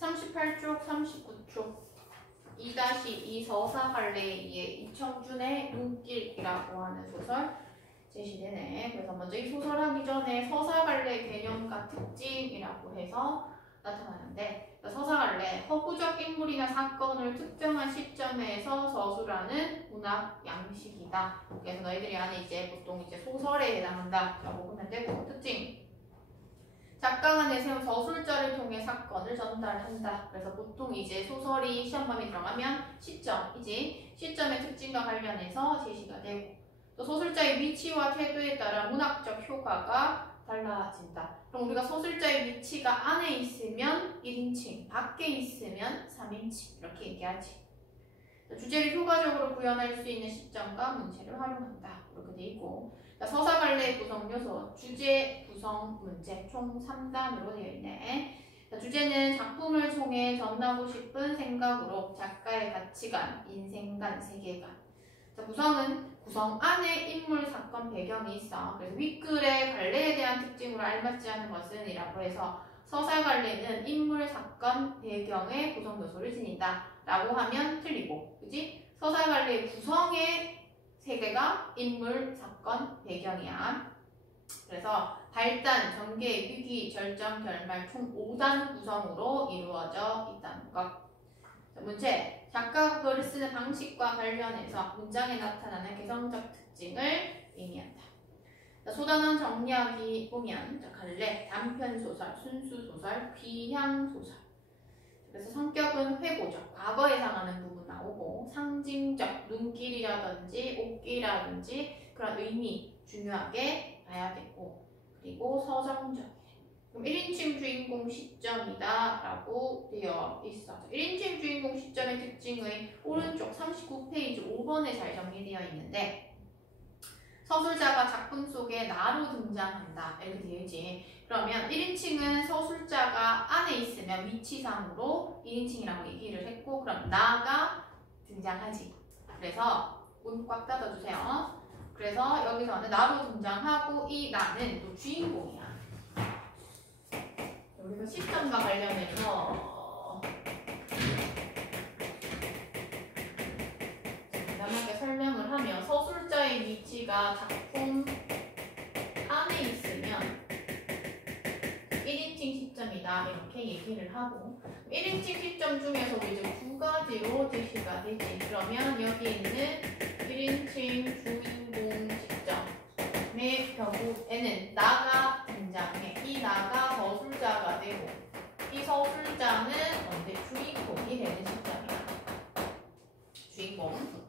38쪽, 39쪽 2-2 서사갈래의 이청준의 눈길이라고 하는 소설 제시되네. 그래서 먼저 이 소설 하기 전에 서사갈래 개념과 특징이라고 해서 나타나는데, 서사갈래, 허구적 인물이나 사건을 특정한 시점에서 서술하는 문학 양식이다. 그래서 너희들이 안에 이제 보통 이제 소설에 해당한다라고 보면 되고, 특징, 작가가 내세운 서술자를 통해 사건을 전달한다. 그래서 보통 이제 소설이 시험범위 들어가면 시점이지, 시점의 특징과 관련해서 제시가 되고, 또 소술자의 위치와 태도에 따라 문학적 효과가 달라진다. 그럼 우리가 소술자의 위치가 안에 있으면 1인칭, 밖에 있으면 3인칭 이렇게 얘기하지. 주제를 효과적으로 구현할 수 있는 시점과 문체를 활용한다. 이렇게 돼 있고, 서사갈래의 구성 요소, 주제, 구성, 문제 총 3단으로 되어 있네. 주제는 작품을 통해 전하고 싶은 생각으로 작가의 가치관, 인생관, 세계관. 구성은 구성 안에 인물, 사건, 배경이 있어. 그래서 윗글의 갈래에 대한 특징으로 알맞지 않은 것은 이라고 해서 서사갈래는 인물, 사건, 배경의 구성 요소를 지닌다 라고 하면 틀리고, 그지? 서사갈래의 구성의 세계가 인물, 사건, 배경이야. 그래서 발단, 전개, 위기, 절정, 결말 총 5단 구성으로 이루어져 있다는 것. 문제, 작가가 글을 쓰는 방식과 관련해서 문장에 나타나는 개성적 특징을 의미한다. 소단원 정리하기 보면 갈래, 단편소설, 순수소설, 귀향소설. 그래서 성격은 회고적, 과거에 해당하는 부분 나오고, 상징적, 눈길이라든지 옷길이라든지 그런 의미 중요하게 봐야 되고, 그리고 서정적. 그럼 1인칭 주인공 시점이다 라고 되어 있어. 1인칭 주인공 시점의 특징의 오른쪽 39페이지 5번에 잘 정리되어 있는데, 서술자가 작품 속에 나로 등장한다 이렇게 되어 있지. 그러면 1인칭은 서술자가 안에 있으면 위치상으로 1인칭이라고 얘기를 했고, 그럼 나가 등장하지. 그래서 문 꽉 닫아주세요. 그래서 여기서는 나로 등장하고, 이 나는 또 주인공이야. 여기서 시점과 관련해서 간단하게 설명을 하면, 서술자의 위치가 작품 안에 있으면 1인칭 시점이다 이렇게 얘기를 하고, 1인칭 시점 중에서 이제 2가지로 제시가 되지. 그러면 여기 있는 1인칭 주인공 시점의 경우에는 나가 등장해. 이 나가 서술자가 되고, 이 서술자는 언제 주인공이 되는 시점이야. 주인공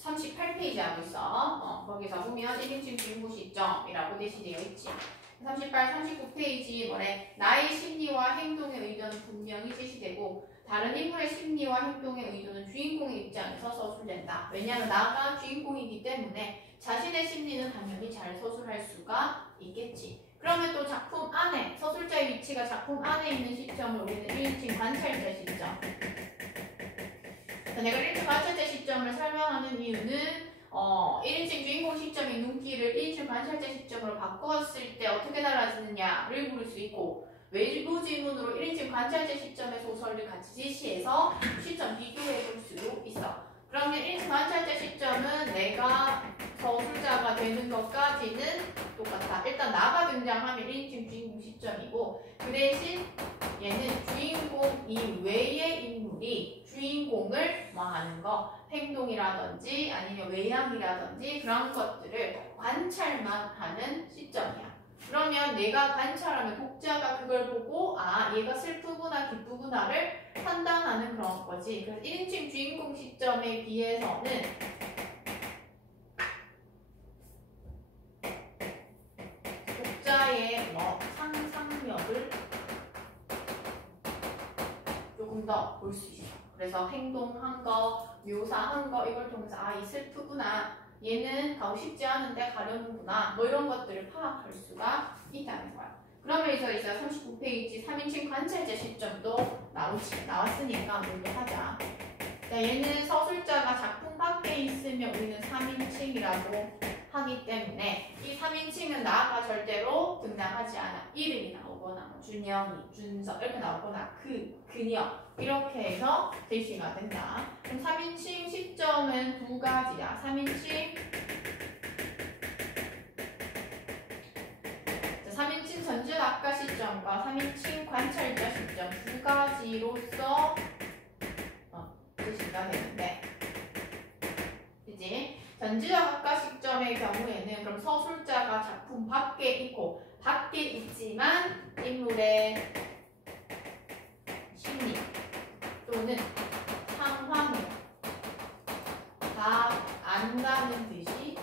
38페이지 하고 있어. 거기서 보면 1인칭 주인공 시점이라고 제시되어 있지. 38, 39페이지 뭐래? 나의 심리와 행동의 의도는 분명히 제시되고, 다른 인물의 심리와 행동의 의도는 주인공의 입장에서 서술된다. 왜냐하면 나가 주인공이기 때문에 자신의 심리는 당연히 잘 서술할 수가 있겠지. 그러면 또 작품 안에, 서술자의 위치가 작품 안에 있는 시점을 우리는 1인칭 관찰자 시점. 내가 1인칭 관찰자 시점을 설명하는 이유는 1인칭 주인공 시점인 눈길을 1인칭 관찰자 시점으로 바꿨을 때 어떻게 달라지느냐를 물을 수 있고, 외부 지문으로 1인칭 관찰자 시점의 소설을 같이 제시해서 시점 비교해 볼 수도 있어. 그러면 1인칭 관찰자 시점은 내가 서술자가 되는 것까지는 똑같아. 일단 나가 등장하면 1인칭 주인공 시점이고, 그 대신 얘는 주인공 이외의 인물이 주인공을 뭐 하는 거, 행동이라든지 아니면 외향이라든지 그런 것들을 관찰만 하는 시점이야. 그러면 내가 관찰하면 독자가 그걸 보고, 아, 얘가 슬프구나 기쁘구나를 판단하는 그런 거지. 그래서 1인칭 주인공 시점에 비해서는 독자의 상상력을 조금 더 볼 수 있어. 그래서 행동한 거, 묘사한 거, 이걸 통해서 아, 이 슬프구나, 얘는 가고 싶지 않은데 가려는구나, 뭐 이런 것들을 파악할 수가 있다는 거야. 그러면서 이제 39페이지 3인칭 관찰자 시점도 나왔으니까 공부하자. 자, 얘는 서술자가 작품 밖에 있으면 우리는 3인칭이라고 하기 때문에 이 3인칭은 나가 절대로 등장하지 않아. 이름이 나오거나 뭐 준영이, 준서 이렇게 나오거나 그녀 이렇게 해서 제시가 된다. 그럼 3인칭 시점은 두 가지야. 3인칭 전지락가 시점과 3인칭 관찰자 시점 두 가지로서 제시가 되는데, 그지? 전지락가 시점의 경우에는 그럼 서술자가 작품 밖에 있고 밖에 있지만 인물의 심리 또는 상황을 다 안다는 듯이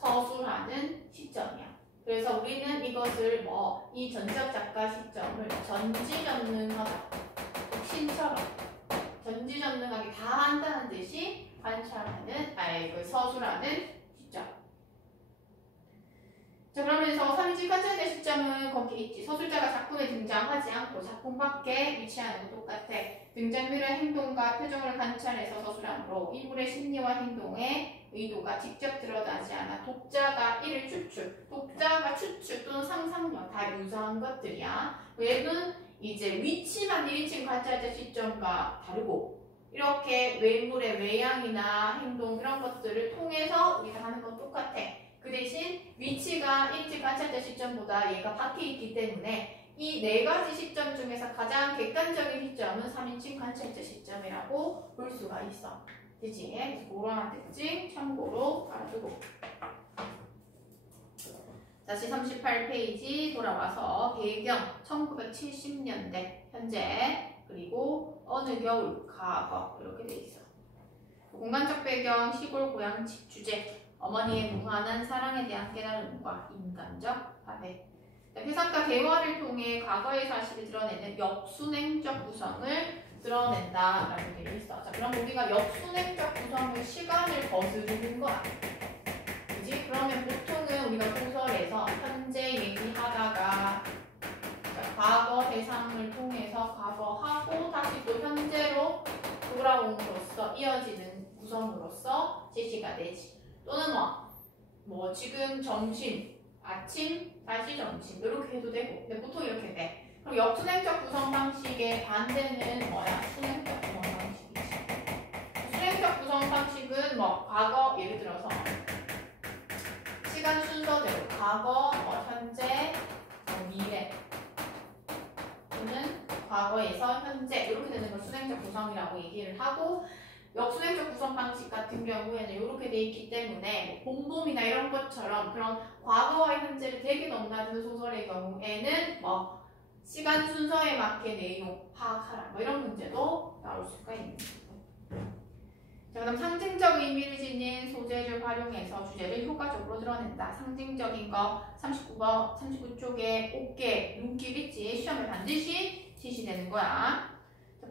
서술하는 시점이야. 그래서 우리는 이것을 이 전지적 작가 시점을 전지전능하다, 신처럼 전지전능하게 다 한다는 듯이 관찰하는, 서술하는 시점. 자, 그러면서 3인칭 관찰자 시점은 거기 있지. 서술자가 작품에 등장하지 않고 작품 밖에 위치하는 거 똑같아. 등장인물의 행동과 표정을 관찰해서 서술함으로 인물의 심리와 행동에 의도가 직접 드러나지 않아 독자가 이를 추측, 독자가 추측 또는 상상력 다 유사한 것들이야. 외부는 이제 위치만 1인칭 관찰자 시점과 다르고 이렇게 외물의 외양이나 행동 이런 것들을 통해서 우리가 하는 건 똑같아. 그 대신 위치가 1인칭 관찰자 시점보다 얘가 밖에 있기 때문에 이 네 가지 시점 중에서 가장 객관적인 시점은 3인칭 관찰자 시점이라고 볼 수가 있어. 그치? 그래서 그러한 특징 참고로 알아두고. 다시 38페이지 돌아와서 배경 1970년대 현재 그리고 어느 겨울 과거 이렇게 돼 있어. 공간적 배경 시골 고향집 주제 어머니의 무한한 사랑에 대한 깨달음과 인간적 파괴. 회상과 대화를 통해 과거의 사실을 드러내는 역순행적 구성을 드러낸다라고 되어 있어. 자, 그럼 우리가 역순행적 구성의 시간을 거스르는 거야. 그지? 그러면 보통은 우리가 소설에서 현재 얘기하다가 과거 대상을 통해서 과거하고 다시 또 현재로 돌아옴으로써 이어지는 구성으로서 제시가 되지. 또는 뭐 지금 점심, 아침, 다시 점심 이렇게 해도 되고. 근데 보통 이렇게 돼. 그럼 역순행적 구성 방식의 반대는 뭐야? 순행적 구성 방식이지. 순행적 구성 방식은 과거 예를 들어서 시간 순서대로 과거, 현재, 미래 또는 과거에서 현재 이렇게 되는 걸 순행적 구성이라고 얘기를 하고, 역순행적 구성 방식 같은 경우에는 이렇게 돼 있기 때문에 봄봄이나 이런 것처럼 그런 과거와 현재를 되게 넘나드는 소설의 경우에는 시간 순서에 맞게 내용 파악하라 이런 문제도 나올 수가 있는 거고. 자, 그다음 상징적 의미를 지닌 소재를 활용해서 주제를 효과적으로 드러낸다. 상징적인 거 39쪽에 어깨, 눈길 있지. 시험에 반드시 지시되는 거야.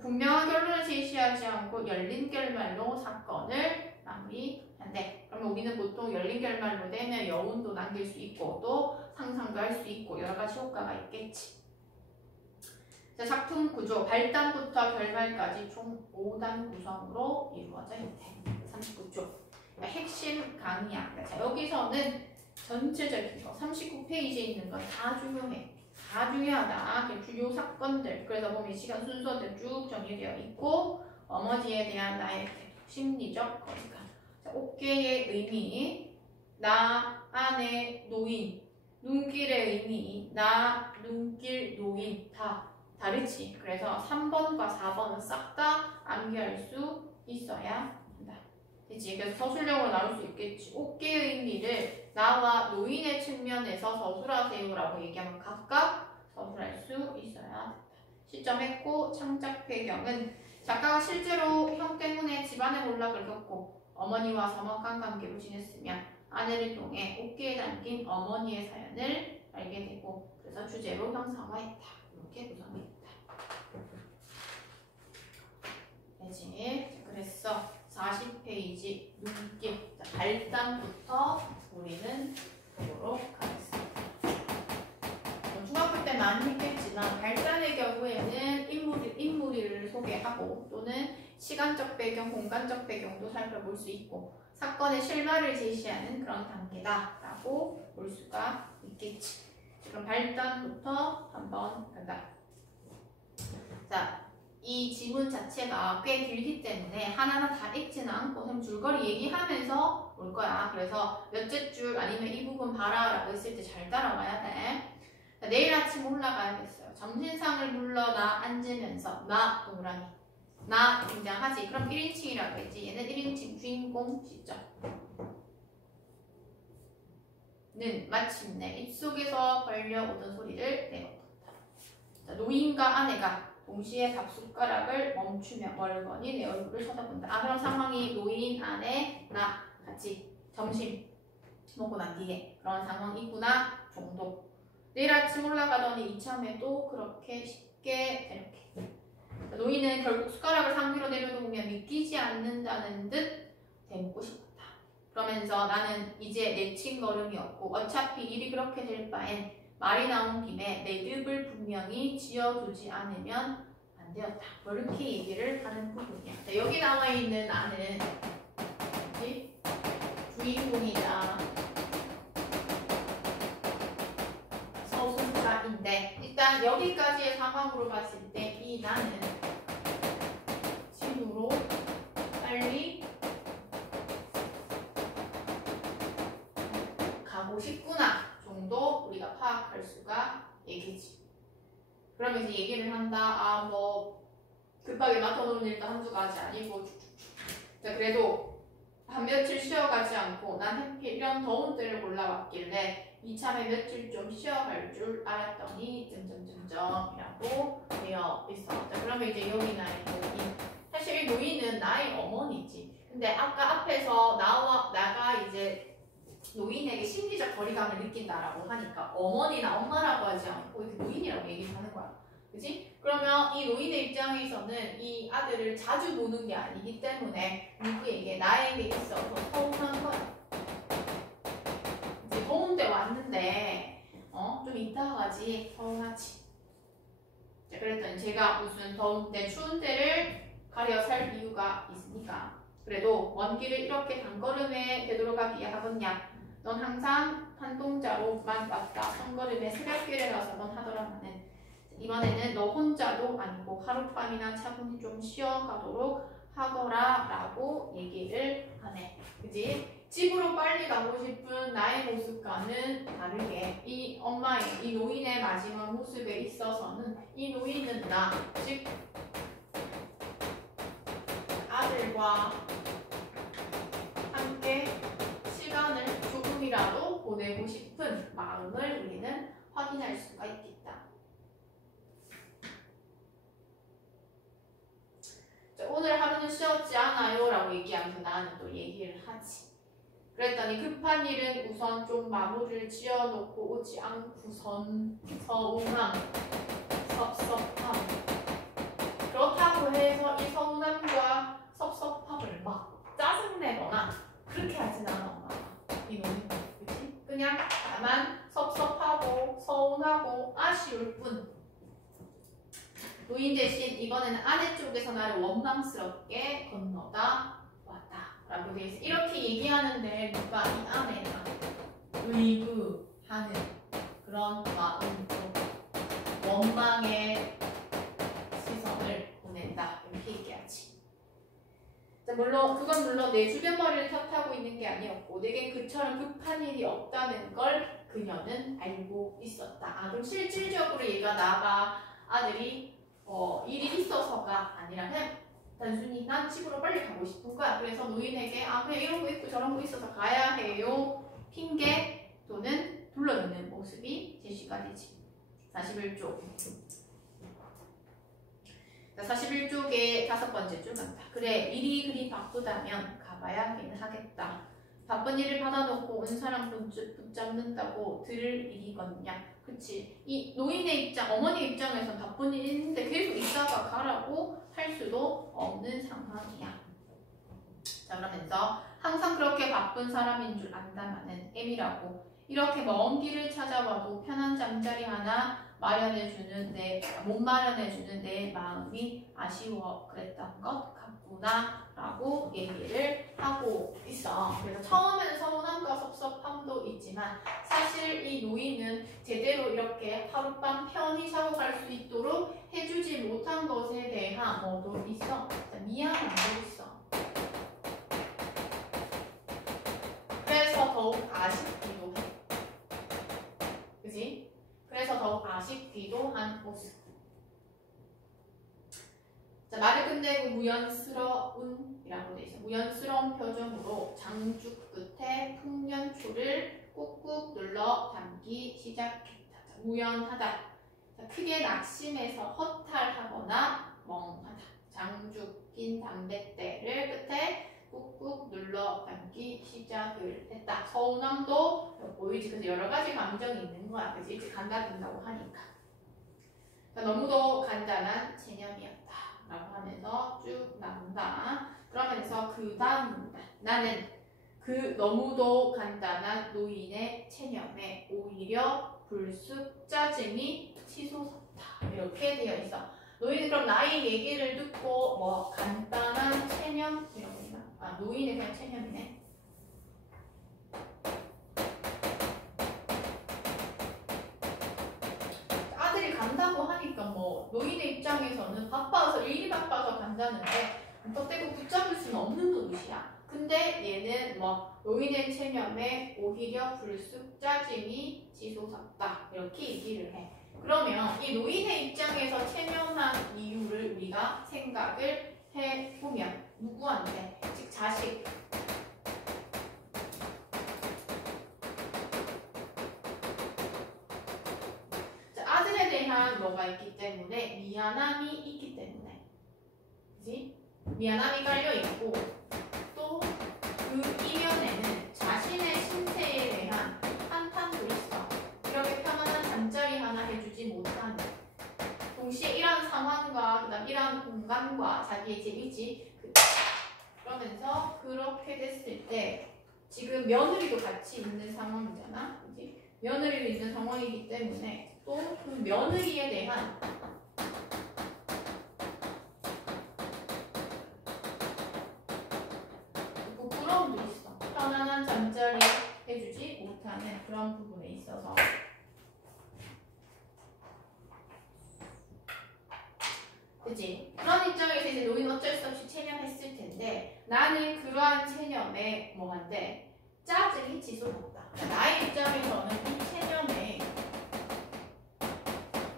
분명한 결론을 제시하지 않고 열린 결말로 사건을 마무리한대. 그러면 우리는 보통 열린 결말로 되면 여운도 남길 수 있고 또 상상도 할 수 있고 여러 가지 효과가 있겠지. 자, 작품 구조 발단부터 결말까지 총 5단 구성으로 이루어져 있대. 39쪽 핵심 강의야. 자, 여기서는 전체적인 거 39페이지에 있는 건 다 중요해. 다 중요하다. 주요 사건들. 그래서 보면 시간 순서대로 쭉 정리되어 있고 어머니에 대한 나의 심리적 거리감. 어깨의 의미, 나 안에 노인, 눈길의 의미, 나 눈길 노인 다 다르지. 그래서 3번과 4번은 싹 다 암기할 수 있어야 한다. 그치? 그래서 서술형으로 나올 수 있겠지. 어깨의 의미를 나와 노인의 측면에서 서술하세요라고 얘기하면 각각 서술할 수 있어야 한다. 시점했고 창작 배경은 작가가 실제로 형 때문에 집안의 몰락을 겪고 어머니와 서먹한 관계로 지냈으며 아내를 통해 어깨에 담긴 어머니의 사연을 알게 되고 그래서 주제로 형상화했다. 이렇게 구성했다. 그래서 40페이지 눈길 발단부터 우리는 보도록 하겠습니다. 중학교 때 많이 했겠지만 발단의 경우에는 인물을 소개하고 또는 시간적 배경, 공간적 배경도 살펴볼 수 있고 사건의 실마리를 제시하는 그런 단계다라고 볼 수가 있겠지. 그럼 발단부터 한번 간다. 자, 이 지문 자체가 꽤 길기 때문에 하나하나 다 읽지는 않고 그냥 줄거리 얘기하면서 올 거야. 그래서 몇째 줄 아니면 이 부분 봐라 라고 했을 때 잘 따라와야 돼. 자, 내일 아침 올라가야겠어요. 점심상을 불러다 앉으면서 나 동그라미 나 등장하지. 그럼 1인칭이라고 했지. 얘는 1인칭 주인공 시점 는 마침내 입속에서 벌려오던 소리를 내어본다. 노인과 아내가 동시에 밥숟가락을 멈추며 멀거니 내 얼굴을 쳐다본다. 아, 그런 상황이 노인, 아내, 나 같이 점심 먹고 난 뒤에 그런 상황이 있구나 정도. 내일 아침 올라가더니 이참에도 그렇게 쉽게 이렇게. 노인은 결국 숟가락을 상위로 내려놓으며 믿기지 않는다는 듯 대묻고 싶었다. 그러면서 나는 이제 내친 걸음이었고 어차피 일이 그렇게 될 바엔 말이 나온 김에 내 늪을 분명히 지어두지 않으면 안 되었다. 이렇게 얘기를 하는 부분이야. 자, 여기 나와 있는 나는 주인공이다. 서술자인데 일단 여기까지의 상황으로 봤을 때 이 나는 집으로 빨리 가고 싶구나 정도 우리가 파악할 수가 있겠지. 그러면서 얘기를 한다. 아, 뭐 급하게 맡아놓은 일도 한두 가지 아니고 자, 그래도 한 며칠 쉬어가지 않고 난 하필 이런 더운 때를 골라왔길래 이참에 며칠 좀 쉬어갈 줄 알았더니 점점점점이라고 되어 있어. 자, 그러면 이제 여기 나의 노인. 사실 이 노인은 나의 어머니지. 근데 아까 앞에서 나가 이제 노인에게 심리적 거리감을 느낀다라고 하니까 어머니나 엄마라고 하지 않고 이렇게 노인이라고 얘기를 하는 거야. 그치? 그러면 이 노인의 입장에서는 이 아들을 자주 보는 게 아니기 때문에 누구에게 나에게 있어서 서운한 거야. 이제 더운데 왔는데 좀 이따가 가지 서운하지. 자, 그랬더니 제가 무슨 더운데 추운데를 가려 살 이유가 있으니까 그래도 먼 길을 이렇게 단걸음에 되돌아가기에 하겠냐. 넌 항상 한동자로만 왔다. 한걸음에 새벽길에 가서만 하더라마는 이번에는 너 혼자도 아니고 하룻밤이나 차분히 좀 쉬어가도록 하거라 라고 얘기를 하네. 그지? 집으로 빨리 가고 싶은 나의 모습과는 다르게 이 엄마의, 이 노인의 마지막 모습에 있어서는 이 노인은 나, 즉 아들과 함께 시간을 조금이라도 보내고 싶은 마음을 우리는 확인할 수가 있겠다. 자, 오늘 하루는 쉬었지 않아요? 라고 얘기하면서 나는 또 얘기를 하지. 그랬더니 급한 일은 우선 좀 마무리를 지어놓고 오지 않고선 서운함, 섭섭함. 그렇다고 해서 이 서운함과 섭섭함을 막 짜증내거나 그렇게 하진 않아 엄마가. 이 노인, 그치? 그냥 다만 섭섭하고 서운하고 아쉬울 뿐. 노인 대신 이번에는 아내 쪽에서 나를 원망스럽게 건너다 왔다 라고 돼 있어. 이렇게 얘기하는데 누가 이 아내나 의구하는 그런 마음으로 원망의 시선을 보낸다 이렇게 얘기하지. 자, 그건 물론 내 주변 머리를 탓하고 있는 게 아니었고 내겐 그처럼 급한 일이 없다는 걸 그녀는 알고 있었다. 아, 그럼 실질적으로 얘가 나가 아들이 일이 있어서가 아니라 그냥 단순히 난 집으로 빨리 가고 싶은 거야. 그래서 노인에게 그냥 이런 거 있고 저런 거 있어서 가야 해요. 핑계 또는 둘러있는 모습이 제시가 되지. 41쪽. 자, 41쪽의 5번째 줄 간다. 그래, 일이 그리 바쁘다면 가봐야긴 하겠다. 바쁜 일을 받아놓고 온 사람 붙잡는다고 들을 일이거든요. 그치? 이 노인의 입장, 어머니 입장에선 바쁜 일이 있는데 계속 있다가 가라고 할 수도 없는 상황이야. 자, 그러면서 항상 그렇게 바쁜 사람인 줄 안다마는 M이라고 이렇게 먼 길을 찾아와도 편한 잠자리 하나 못 마련해주는 내 마음이 아쉬워 그랬던 것 같구나 라고 얘기를 하고 있어. 그래서 처음에는 서운함과 섭섭함도 있지만 사실 이 노인은 제대로 이렇게 하룻밤 편히 자고 갈 수 있도록 해주지 못한 것에 대한 뭐도 있어. 미안함도 있어. 그래서 더욱 아쉽기도 해. 그지? 그래서 더욱 아쉽기도 한 모습. 자, 말을 끝내고 무연스러운이라고 돼 있어. 무연스러운 표정으로 장죽 끝에 풍년초를 꾹꾹 눌러 담기 시작했다. 자, 무연하다. 자, 크게 낙심해서 허탈하거나 멍하다. 장죽 낀 담뱃대를 끝에 꾹꾹 눌러 담기 시작을 했다. 서운함도 보이지. 그래서 여러 가지 감정이 있는 거야. 그래서 일찍 간다든다고 하니까. 그러니까 너무도 간단한 체념이었다. 라고 하면서 쭉 나온다. 그러면서 그 다음 나는 그 너무도 간단한 노인의 체념에 오히려 불쑥 짜증이 치솟았다. 이렇게 되어 있어. 노인은 그럼 나의 얘기를 듣고 뭐 간단한 체념 이런 거 있나? 아, 노인의 그냥 체념이네. 아들이 간다고 하니까 뭐 노인의 입장에서는 바빠서 일이 바빠서 간다는데 덧대고 붙잡을 수는 없는 노릇이야. 근데 얘는 뭐 노인의 체념에 오히려 불쑥 짜증이 치솟았다 이렇게 얘기를 해. 그러면 이 노인의 입장에서 체념한 이유를 우리가 생각을 해보면 누구한테? 즉 자식. 자, 아들에 대한 뭐가 있기 때문에 미안함이 있기 때문에 그치? 미안함이 깔려있고 또 그 이면에는 자신의 신체에 대한 한탄도 있어. 이렇게 편안한 잠자리 하나 해주지 못하는 동시에 이러한 상황과 그다음 이러한 공간과 자기의 재미지 그러면서 그렇게 됐을 때 지금 며느리도 같이 있는 상황이잖아. 그치? 며느리도 있는 상황이기 때문에 또 그 며느리에 대한 부끄러움도 있어. 편안한 잠자리 해주지 못하는 그런 부분에 있어서 그치? 그런 입장에서 이제 노인은 어쩔 수 없이 체념했을 텐데 나는 그러한 체념에 뭐한데 짜증이 치솟았다. 나의 입장에서는 이 체념에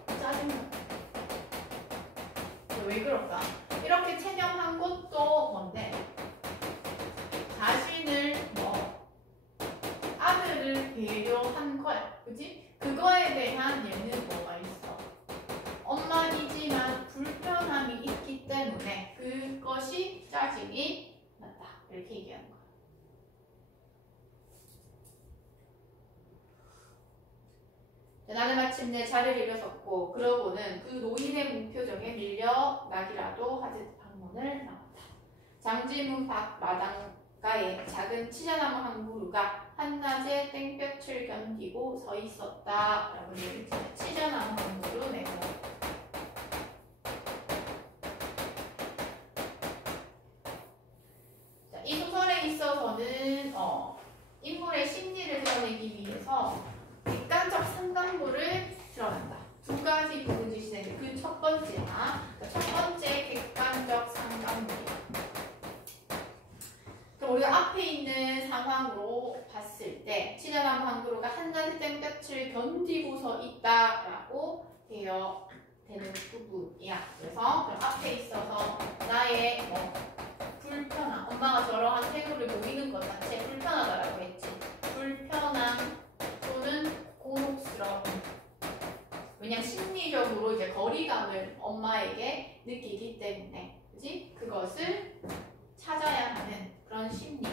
짜증났다. 왜 그럴까? 이렇게 체념한 것도 뭔데? 자신을 아들을 배려한 거야. 그치? 그거에 대한 얘는 뭐가 있어? 엄마이지만 불편함이 있기 때문에 그것이 짜증이 났다. 이렇게 얘기하는 거야. 나는 마침내 자리를 일어섰고 그러고는 그 노인의 무표정에 밀려나기라도 하듯 방문을 나왔다. 장지문 밖 마당가에 작은 치자나무 한 그루가 한낮에 땡볕을 견디고 서 있었다. 라고 얘기했잖아요. 치자나무 한 그루 내고 이 소설에 있어서는 인물의 심리를 드러내기 위해서 객관적 상관부를 드러낸다. 두 가지 부분이 있는데 그 첫 번째가 첫 번째 객관적 상관부야. 그럼 우리가 앞에 있는 상황으로 봤을 때 치자나무 한 그루가 한낮의 땡볕을 견디고서 있다라고 되어 되는 부분이야. 그래서 그럼 앞에 있어서 나의 불편함, 엄마가 저러한 태도를 보이는 것 자체 불편하다라고 했지. 불편함 또는 곤혹스러움. 왜냐면 심리적으로 이제 거리감을 엄마에게 느끼기 때문에, 그지? 그것을 찾아야 하는 그런 심리를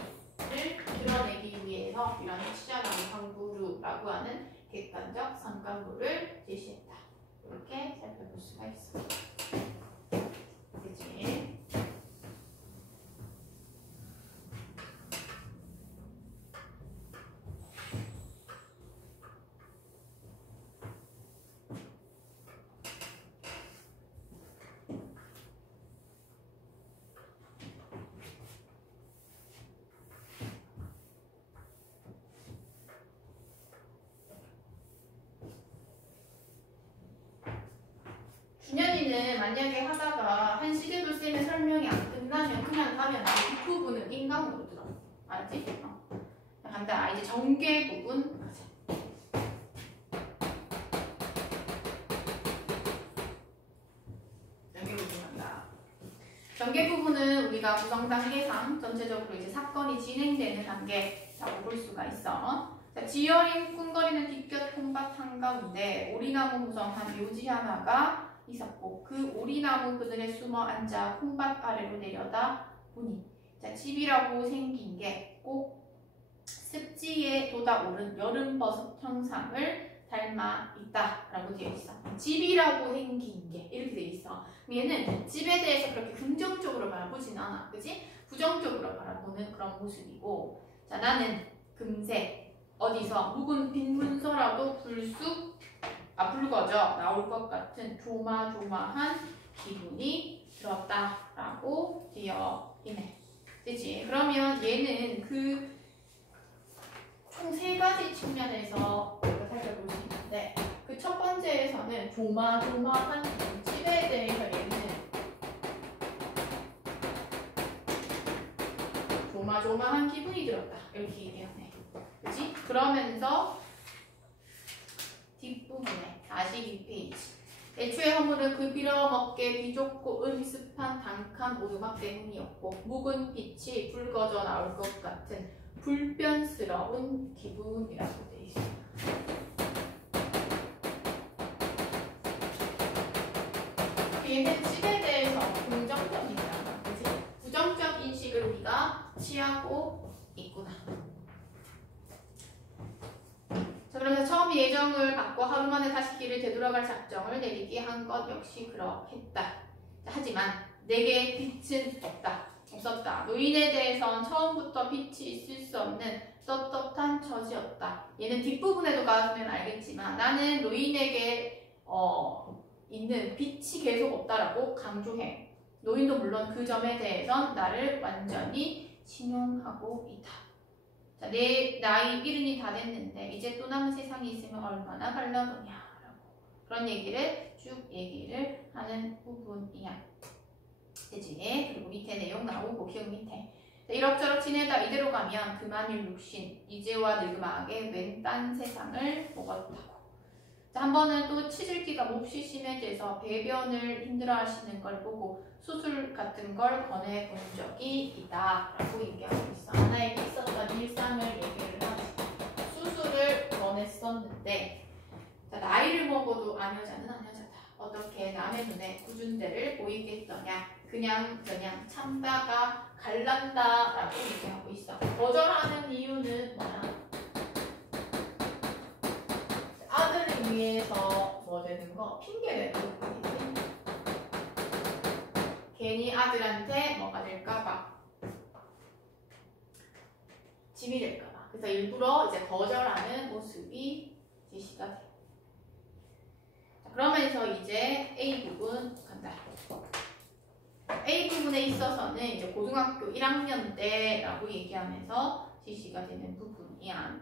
드러내기 위해서 이런 치자나무 한 그루라고 하는 객관적 상관부를 제시했다. 이렇게 살펴볼 수가 있어. 그지? 준현이는 만약에 하다가 한 시계도 쌤의 설명이 안 끝나면 그냥 가면 그 부분은 인강으로 들어. 알았지? 간다. 이제 전개 부분 가자. 전개 부분 간다. 전개 부분은 우리가 구성 단계상 전체적으로 이제 사건이 진행되는 단계라고 볼 수가 있어. 자, 지열이 후끈거리는 뒷곁 콩밭 한가운데 오리나무 무성한 묘지 하나가 있었고 그 오리나무 그늘에 숨어 앉아 콩밭 아래로 내려다 보니 자, 집이라고 생긴 게 꼭 습지에 돋아오른 여름버섯 형상을 닮아 있다라고 되어 있어. 집이라고 생긴 게 이렇게 되어 있어. 얘는 집에 대해서 그렇게 긍정적으로 바라보진 않아, 그치? 부정적으로 바라보는 그런 모습이고, 자 나는 금세 어디서 묵은 빈 문서라도 불거져 나올 것 같은 조마조마한 기분이 들었다라고 되어 있네. 그치? 그러면 얘는 그 총 세 가지 측면에서 우리가 살펴볼 수 있는데 그 첫 번째에서는 조마조마한 집에 대해서 얘는 조마조마한 기분이 들었다 이렇게 얘기하네. 그치? 그러면서 뒷부분에 42페이지 애초에 허물은 그 빌어먹게 비좁고 음습한 단칸 오두막 때문이었고 묵은 빛이 붉어져 나올 것 같은 불변스러운 기분이라고 되어 있습니다. 얘는 집에 대해서 긍정적이다. 그치? 부정적 인식을 우리가 취하고 있구나. 자, 그러면서 처음 예정을 받고 하루 만에 다시 길을 되돌아갈 작정을 내리게 한 것 역시 그러했다. 자, 하지만 내게 빛은 없었다. 노인에 대해선 처음부터 빛이 있을 수 없는 떳떳한 처지였다. 얘는 뒷부분에도 가면 알겠지만 나는 노인에게 있는 빛이 계속 없다라고 강조해. 노인도 물론 그 점에 대해선 나를 완전히 신용하고 있다. 자, 내 나이 70이 다 됐는데 이제 또 남은 세상이 있으면 얼마나 갈라더냐라고 그런 얘기를 쭉 얘기를 하는 부분이야. 그치? 그리고 밑에 내용 나오고 기억 밑에 이럭저럭 지내다 이대로 가면 그만일 육신 이제와 늙음하게 웬 딴 세상을 먹었다고. 자, 한 번은 또 치질기가 몹시 심해져서 배변을 힘들어하시는 걸 보고 수술 같은 걸 권해본 적이 있다 라고 얘기하고 있어. 하나에게 있었던 일상을 얘기를 하지. 수술을 권했었는데 자, 나이를 먹어도 안 여자는 안 여자다. 어떻게 남의 눈에 굳은 데를 보이겠더냐. 그냥 참다가 갈란다 라고 얘기하고 있어. 거절하는 이유는 뭐야? 아들을 위해서 뭐 되는 거? 핑계 대는 거지. 괜히 아들한테 뭐가 될까봐 짐이 될까봐. 그래서 일부러 이제 거절하는 모습이 제시가 돼. 그러면서 이제 A 부분 간다. A 부분에 있어서는 이제 고등학교 1학년 때라고 얘기하면서 제시가 되는 부분이야.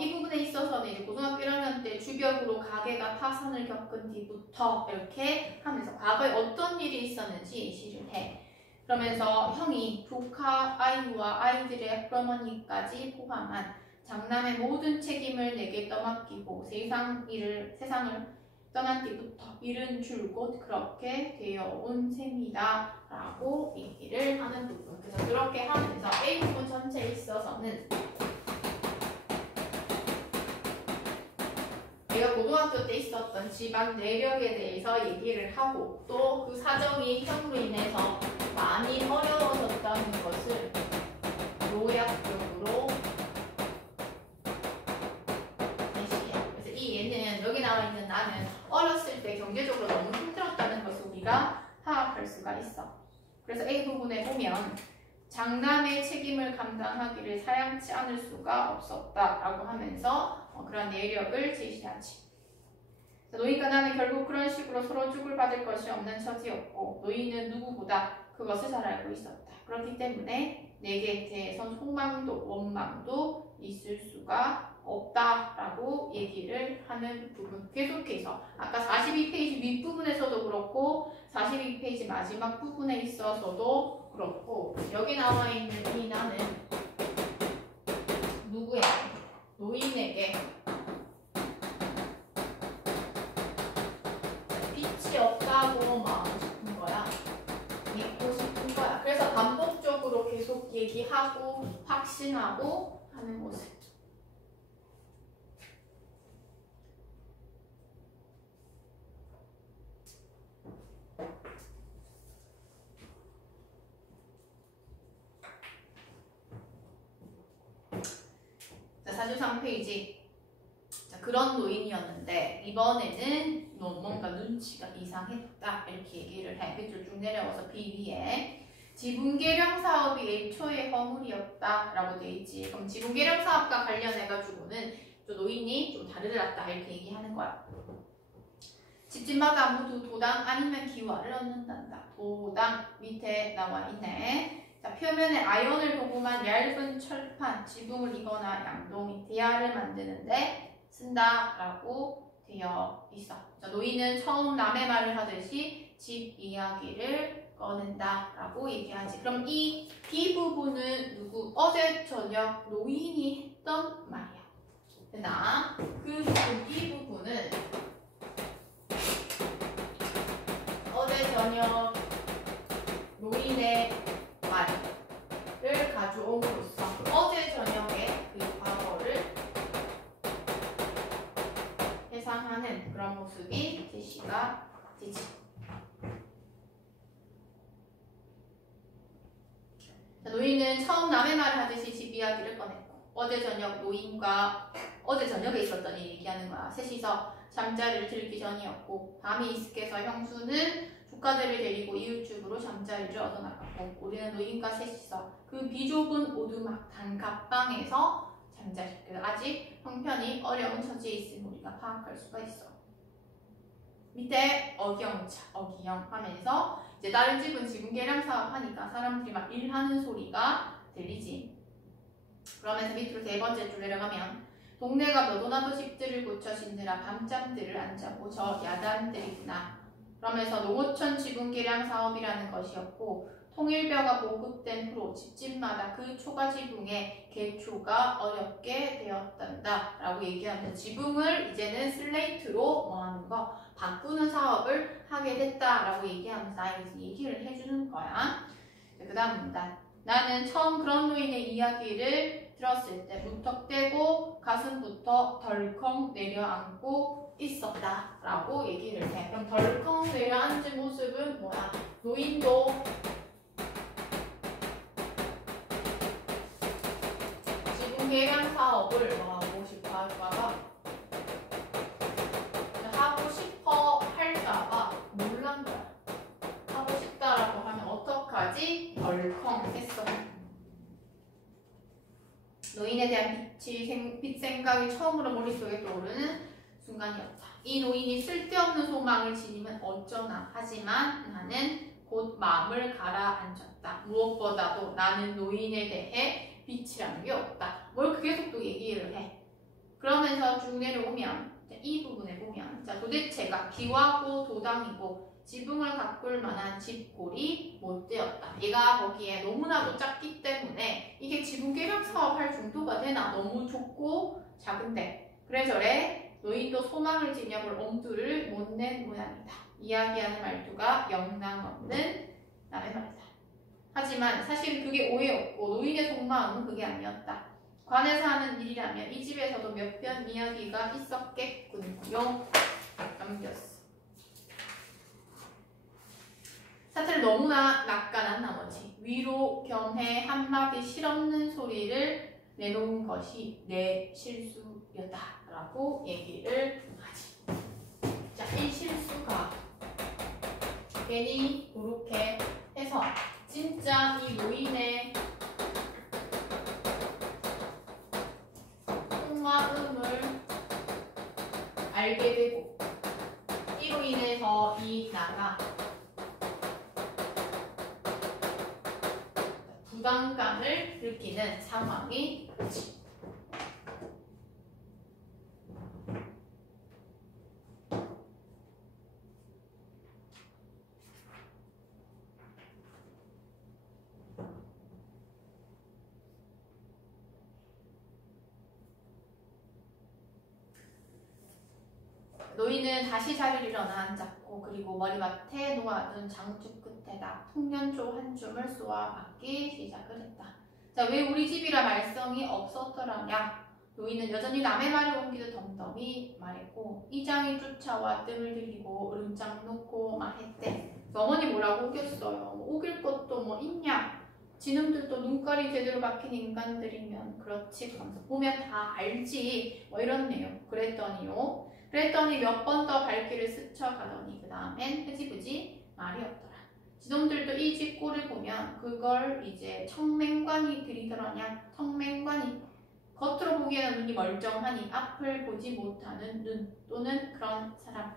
이 부분에 있어서는 이제 고등학교 1학년 때 주벽으로 가게가 파산을 겪은 뒤부터 이렇게 하면서 과거에 어떤 일이 있었는지 예시를 해. 그러면서 형이 조카 아이와 아이들의 할머니까지 포함한 장남의 모든 책임을 내게 떠맡기고 세상을 떠난 뒤부터 일은 줄곧 그렇게 되어온 셈이다 라고 얘기를 하는 부분. 그래서 그렇게 하면서 A 부분 전체에 있어서는 내가 고등학교 때 있었던 집안 내력에 대해서 얘기를 하고 또 그 사정이 형으로 인해서 많이 어려워졌다는 것을 요약적으로 제시해요. 그래서 이 얘는 여기 나와 있는 나는 어렸을 때 경제적으로 너무 힘들었다는 것을 우리가 파악할 수가 있어. 그래서 A 부분에 보면 장남의 책임을 감당하기를 사양치 않을 수가 없었다라고 하면서 그런 내력을 제시하지. 노인과 나는 결국 그런 식으로 서로 죽을 받을 것이 없는 처지였고 노인은 누구보다 그것을 잘 알고 있었다. 그렇기 때문에 내게 대해선 속망도 원망도 있을 수가 없다라고 얘기를 하는 부분. 계속해서 아까 42페이지 윗부분에서도 그렇고 42페이지 마지막 부분에 있어서도 그렇고 여기 나와 있는 이 나는 누구야? 노인에게 빛이 없다고 말하고 싶은 거야. 믿고 싶은 거야. 그래서 반복적으로 계속 얘기하고 확신하고 하는 모습. 자, 43페이지. 자, 그런 노인이었는데 이번에는 뭔가 눈치가 이상했다 이렇게 얘기를 해. 밑으로 쭉 내려와서 B 위에 지분 개량 사업이 애초에 허물이었다 라고 돼 있지. 그럼 지분 개량 사업과 관련해 가지고는 또 노인이 좀 다르더라 이렇게 얘기하는 거야. 집집마다 모두 도당 아니면 기와를 얻는단다. 도당 밑에 나와 있네. 자, 표면에 아연을 도금한 얇은 철판, 지붕을 이거나 양동이, 대야를 만드는데 쓴다라고 되어 있어. 자, 노인은 처음 남의 말을 하듯이 집 이야기를 꺼낸다라고 얘기하지. 그럼 이 부분은 누구? 어제 저녁 노인이 했던 말이야. 나 그 부분, 이 부분은 어제 저녁 노인의 말을 가져옴으로써 어제 저녁에 그 과거를 해상하는 그런 모습이 제시가 되지. 자, 노인은 처음 남의 말을 하듯이 집 이야기를 꺼냈고 어제 저녁 노인과 어제 저녁에 있었던 일 얘기하는 거야. 셋이서 잠자리를 들기 전이었고 밤이 익숙해서 형수는 조카들을 데리고 이웃집으로 잠자리를 얻어나갔고 우리는 노인과 셋이서 그 비좁은 오두막 단갑방에서 잠자리. 그래서 아직 형편이 어려운 처지에 있음을 우리가 파악할 수가 있어. 밑에 어기영차, 어기영 하면서 이제 다른 집은 지분 개량 사업 하니까 사람들이 막 일하는 소리가 들리지. 그러면서 밑으로 세 번째 줄 내려가면 동네가 너도나도 집들을 고쳐 짓느라 밤잠들을 안 자고 저 야단들이구나. 그러면서 농어촌 지분 개량 사업이라는 것이었고 통일벼가 보급된 후로 집집마다 그 초가지붕의 개초가 어렵게 되었단다 라고 얘기하면서 지붕을 이제는 슬레이트로 뭐하는 거 바꾸는 사업을 하게 됐다라고 얘기하면서 나에게 얘기를 해주는 거야. 그 다음 문단. 나는 처음 그런 노인의 이야기를 들었을 때 무턱대고 가슴부터 덜컹 내려앉고 있었다 라고 얘기를 해. 그럼 덜컹 내려앉은 모습은 뭐야? 노인도 지분 개량 사업을 하고 싶어 할까봐 하고 싶어 할까봐 놀란 거야. 하고 싶다라고 하면 어떡하지? 덜컹 했어. 노인에 대한 빛 생각이 처음으로 머릿속에 떠오르는 순간이었다. 이 노인이 쓸데없는 소망을 지니면 어쩌나 하지만 나는 곧 마음을 가라앉혔다. 무엇보다도 나는 노인에 대해 빛이라는 게 없다. 뭘 계속 또 얘기를 해. 그러면서 쭉 내려오면 이 부분에 보면 자 도대체가 기와고 도당이고 지붕을 가꿀 만한 집골이 못 되었다. 얘가 거기에 너무나도 작기 때문에 이게 지붕 개량 사업 할 정도가 되나? 너무 좁고 작은데 그래저래 노인도 소망을 지녀볼 엄두를 못 낸 모양이다. 이야기하는 말투가 영랑없는 남의 말이다. 하지만 사실 그게 오해였고 노인의 속마음은 그게 아니었다. 관에서 하는 일이라면 이 집에서도 몇 편 이야기가 있었겠군요. 넘겼어. 사태를 너무나 낚아난 나머지 위로 겸해 한마디 실없는 소리를 내놓은 것이 내 실수였다 라고 얘기를 하지. 자, 이 실수가 괜히 그렇게 해서 진짜 이 노인의 속마음을 알게 되고 이로 인해서 이 나가 부담감을 느끼는 상황이 되지. 노인은 다시 자리를 일어나 앉았고 그리고 머리맡에 놓아둔 장축 끝에다 풍년초 한 줌을 쏘아 받기 시작을 했다. 자, 왜 우리 집이라 말썽이 없었더라냐? 노인은 여전히 남의 말을 옮기듯 덤덤히 말했고 이장이 쫓아와 뜸을 들이고 으름장 놓고 말했대. 어머니 뭐라고 우겼어요? 뭐 우길 것도 뭐 있냐? 지놈들도 눈깔이 제대로 박힌 인간들이면 그렇지 그러면서 보면 다 알지 뭐 이렇네요. 그랬더니 몇 번 더 발길을 스쳐가더니 그 다음엔 흐지부지 말이 없더라. 지놈들도 이 집 꼴을 보면 그걸 이제 청맹관이 들이더라냐. 청맹관이 겉으로 보기에는 눈이 멀쩡하니 앞을 보지 못하는 눈 또는 그런 사람.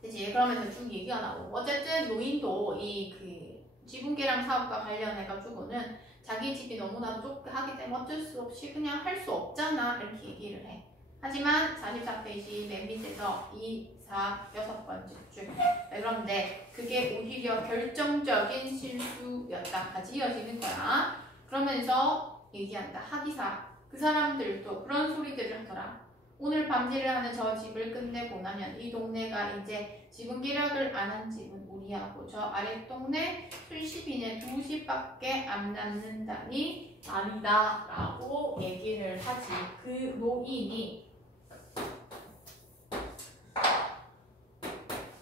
그치? 그러면서 쭉 얘기가 나오고 어쨌든 노인도 이 지분계량 사업과 관련해가지고는 자기 집이 너무나도 좁게 하기 때문에 어쩔 수 없이 그냥 할 수 없잖아 이렇게 얘기를 해. 하지만 44페이지 맨 밑에서 2, 4, 6번째 줄. 그런데 그게 오히려 결정적인 실수였다까지 이어지는 거야. 그러면서 얘기한다. 하기사 그 사람들도 그런 소리들을 하더라. 오늘 밤일을 하는 저 집을 끝내고 나면 이 동네가 이제 지분 계약을 안 한 집은 우리하고 저 아랫동네 순시비는 2집밖에 안 남는다니 말이다 라고 얘기를 하지. 그 노인이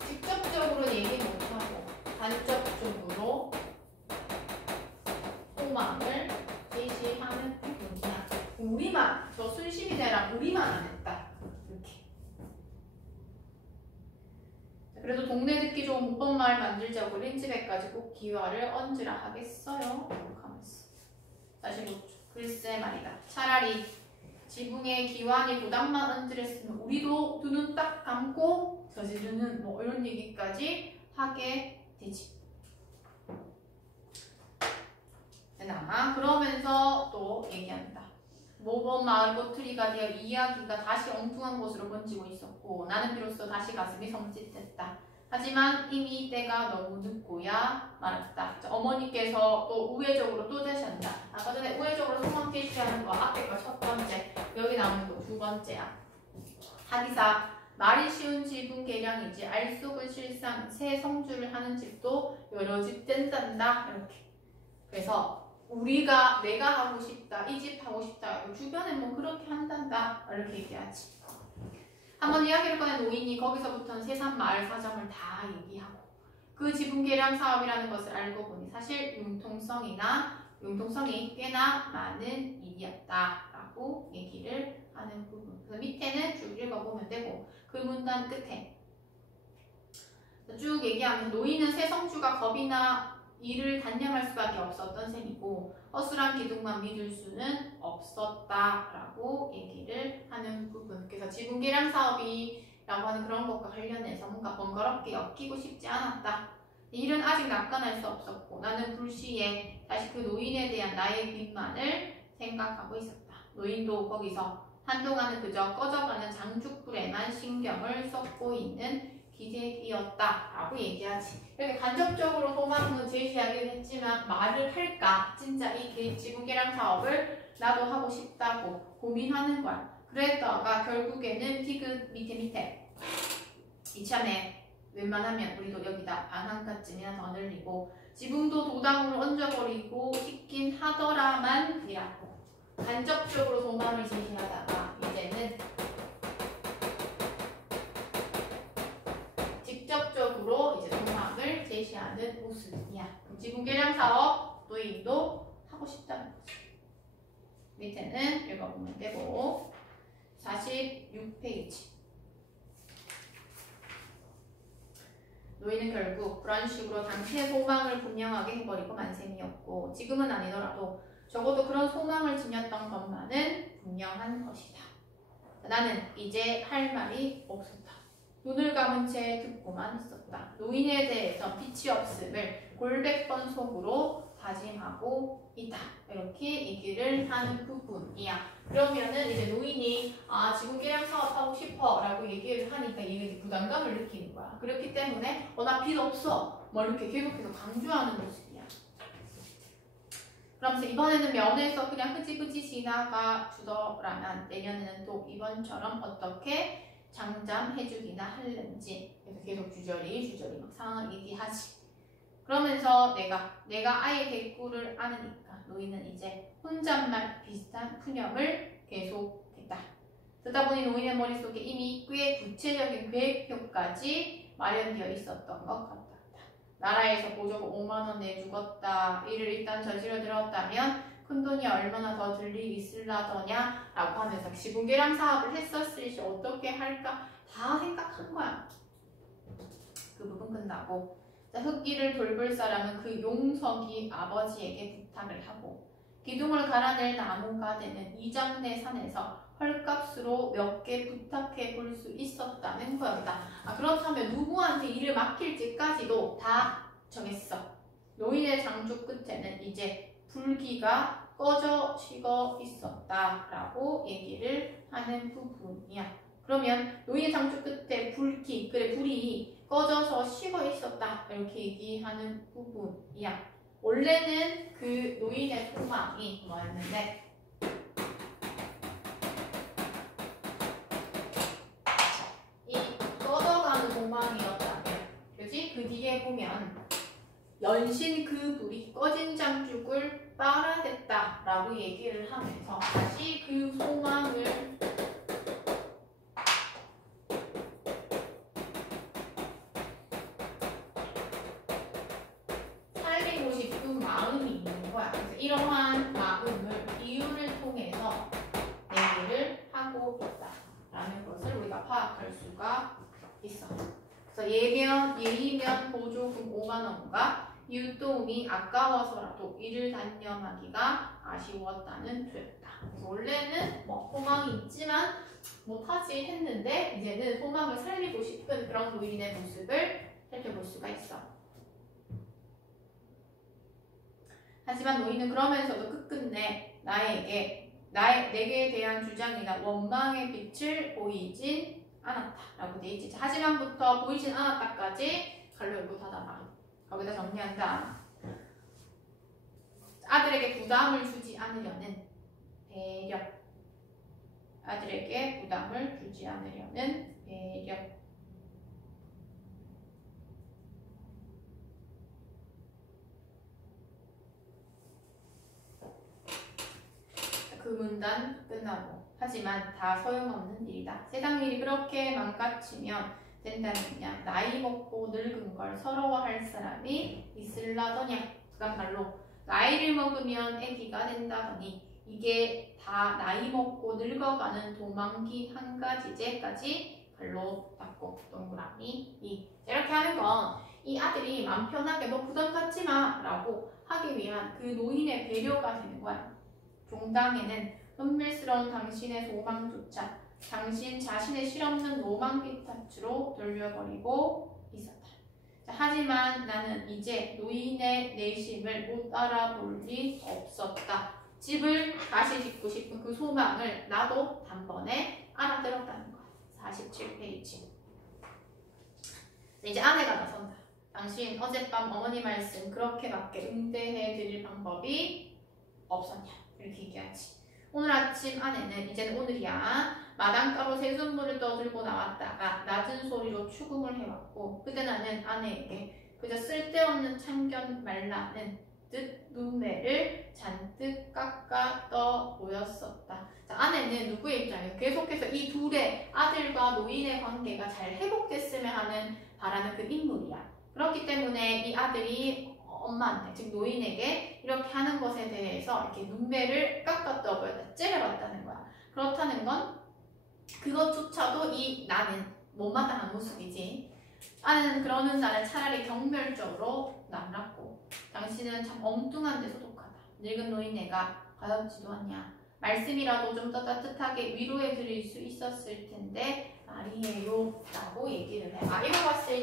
직접적으로 얘기 못하고 간접적으로 소망을 제시하는 부분이야. 우리만, 저 순시비네랑 우리만 안 했다. 이렇게. 그래도 동네 듣기 좋은 문법마을 만들자고 린지백까지 꼭 기화를 얹으라 하겠어요. 하면서. 45초. 글쎄 말이다. 차라리 지붕에 기완이 부담만 얹으랬으면 우리도 두 눈 딱 감고 저지르는 뭐 이런 얘기까지 하게 되지. 되나? 그러면서 또 얘기한다. 모범 마을 꼬투리가 되어 이야기가 다시 엉뚱한 곳으로 번지고 있었고 나는 비로소 다시 가슴이 섬찟했다. 하지만 이미 때가 너무 늦고야 말았다. 어머니께서 또 우회적으로 또 다시 한다. 아까 전에 우회적으로 소망 제시하는 거 앞에 거 첫 번째, 여기 나오는 거 두 번째야. 하기사 말이 쉬운 지분 계량이지 알속은 실상 새 성주를 하는 집도 여러 집 된단다. 이렇게. 그래서 내가 하고 싶다, 이 집 하고 싶다, 주변에 뭐 그렇게 한단다 이렇게 얘기하지. 한번 이야기를 꺼낸 노인이 거기서부터는 세상 마을 사정을 다 얘기하고 그 지분 계량 사업이라는 것을 알고 보니 사실 융통성이 꽤나 많은 일이었다라고 얘기를 하는 부분. 그래서 밑에는 쭉 읽어보면 되고 그 문단 끝에 쭉 얘기하면서 노인은 새 성주가 겁이나 이를 단념할 수밖에 없었던 셈이고 허술한 기둥만 믿을 수는 없었다라고 얘기를 하는 부분. 그래서 지분 계량 사업이라고 하는 그런 것과 관련해서 뭔가 번거롭게 엮이고 싶지 않았다. 일은 아직 낙관할 수 없었고 나는 불시에 다시 그 노인에 대한 나의 빚만을 생각하고 있었다. 노인도 거기서 한동안은 그저 꺼져가는 장축불에만 신경을 쏟고 있는 기색이었다라고 얘기하지. 이렇게 간접적으로 소망은 제시하긴 했지만 말을 할까? 진짜 이 지분 계량 사업을 나도 하고 싶다고 고민하는 거야. 그랬다가 결국에는 디귿 밑에 이참에 웬만하면 우리도 여기다 반 한 칸쯤이나 더 늘리고 지붕도 도당으로 얹어버리고 싶긴 하더라만 이라고 간접적으로 소망을 제시하다가 이제는 직접적으로 이제 소망을 제시하는 모습이야. 지분 계량 사업 노인도 하고 싶다는 거지. 밑에는 읽어보면 되고 46페이지. 노인은 결국 그런 식으로 당시의 소망을 분명하게 해버리고 만셈이었고 지금은 아니더라도 적어도 그런 소망을 지녔던 것만은 분명한 것이다. 나는 이제 할 말이 없었다. 눈을 감은 채 듣고만 있었다. 노인에 대해서 빛이 없음을 골백번 속으로 다짐하고 있다. 이렇게 얘기를 하는 부분이야. 그러면은 이제 노인이 지분 계량 사업하고 싶어 라고 얘기를 하니까 이게 부담감을 느끼는 거야. 그렇기 때문에 나 빚 없어 뭐 이렇게 계속해서 강조하는 모습이야. 그러면서 이번에는 면에서 그냥 흐지부지 지나가 주더라면 내년에는 또 이번처럼 어떻게 장잠해주기나 할는지. 그래서 계속 주저리 막 상황을 얘기하지. 그러면서 내가 아예 대꾸를 안으니까 노인은 이제 혼잣말 비슷한 푸념을 계속했다. 듣다 보니 노인의 머릿속에 이미 꽤 구체적인 계획표까지 마련되어 있었던 것 같다. 나라에서 보조금 5만원 내주겠다. 이를 일단 저지러 들었다면 큰돈이 얼마나 더 들 일이 있을라더냐 라고 하면서 지붕계량 사업을 했었을 시 어떻게 할까 다 생각한 거야. 그 부분 끝나고 흙길을 돌볼 사람은 그 용석이 아버지에게 부탁을 하고 기둥을 갈아낼 나무가 되는 이장내 산에서 헐값으로 몇 개 부탁해 볼 수 있었다는 거였다. 그렇다면 누구한테 일을 맡길지까지도 다 정했어. 노인의 장주 끝에는 이제 불기가 꺼져 식어 있었다라고 얘기를 하는 부분이야. 그러면 노인의 장주 끝에 불이 꺼져서 식어 있었다 이렇게 얘기하는 부분이야. 원래는 그 노인의 소망이 뭐였는데 이 꺼져가는 소망이었다면, 그지? 그 뒤에 보면 연신 그 불이 꺼진 장죽을 빨아댔다라고 얘기를 하면서 다시 그 소망을 살리고 싶은 마음이 있는 거야. 그래서 이러한 마음을 비유를 통해서 얘기를 하고 있다라는 것을 우리가 파악할 수가 있어. 그래서 예의면 보조금 5만원과 이웃도움이 아까워서라도 일을 단념하기가 아쉬웠다는 죄였다. 원래는 소망이 있지만 못하지 했는데 이제는 소망을 살리고 싶은 그런 노인의 모습을 살펴볼 수가 있어. 하지만 노인은 그러면서도 끝끝내 내게 대한 주장이나 원망의 빛을 보이진 않았다라고 돼 있지. 하지만부터 보이진 않았다까지 갈로 열고 닫아봐. 거기다 정리한다. 아들에게 부담을 주지 않으려는 배려. 아들에게 부담을 주지 않으려는 배려. 그 문단 끝나고. 하지만 다 소용없는 일이다. 세상 일이 그렇게 망가지면 된다느냐. 나이 먹고 늙은 걸 서러워할 사람이 있을라더냐. 그야말로 나이를 먹으면 아기가 된다더니 이게 다 나이 먹고 늙어가는 도망기 한 가지제까지 갈로 닫고 동그라미 이. 이렇게 하는 건 이 아들이 마음 편하게 너 부담 갖지 마 라고 하기 위한 그 노인의 배려가 되는 거야. 종당에는 은밀스러운 당신의 소망조차 당신 자신의 실없는 로망기 탓으로 돌려버리고 있었다. 자, 하지만 나는 이제 노인의 내심을 못 알아볼 리 없었다. 집을 다시 짓고 싶은 그 소망을 나도 단번에 알아들었다는 거야. 47페이지. 이제 아내가 나선다. 당신 어젯밤 어머니 말씀 그렇게밖에 응대해 드릴 방법이 없었냐. 이렇게 얘기하지. 오늘 아침 아내는 이제는 오늘이야. 마당가로 새순물을 떠들고 나왔다가 낮은 소리로 추궁을 해왔고 그때 나는 아내에게 그저 쓸데없는 참견 말라는 듯 눈매를 잔뜩 깎아 떠 보였었다. 자, 아내는 누구의 입장에서 계속해서 이 둘의 아들과 노인의 관계가 잘 회복됐으면 하는 바라는 그 인물이야. 그렇기 때문에 이 아들이 엄마한테, 즉 노인에게 이렇게 하는 것에 대해서 이렇게 눈매를 깎아 떠 보였다. 째려봤다는 거야. 그렇다는 건 그것조차도 이 나는 못마땅한 모습이지. 아내는 그러는 나를 차라리 경멸적으로 남랐고 당신은 참 엉뚱한데 소독하다. 늙은 노인네가 가엾지도 않냐. 말씀이라도 좀 더 따뜻하게 위로해 드릴 수 있었을 텐데 말이에요 라고 얘기를 해. 이거 봤을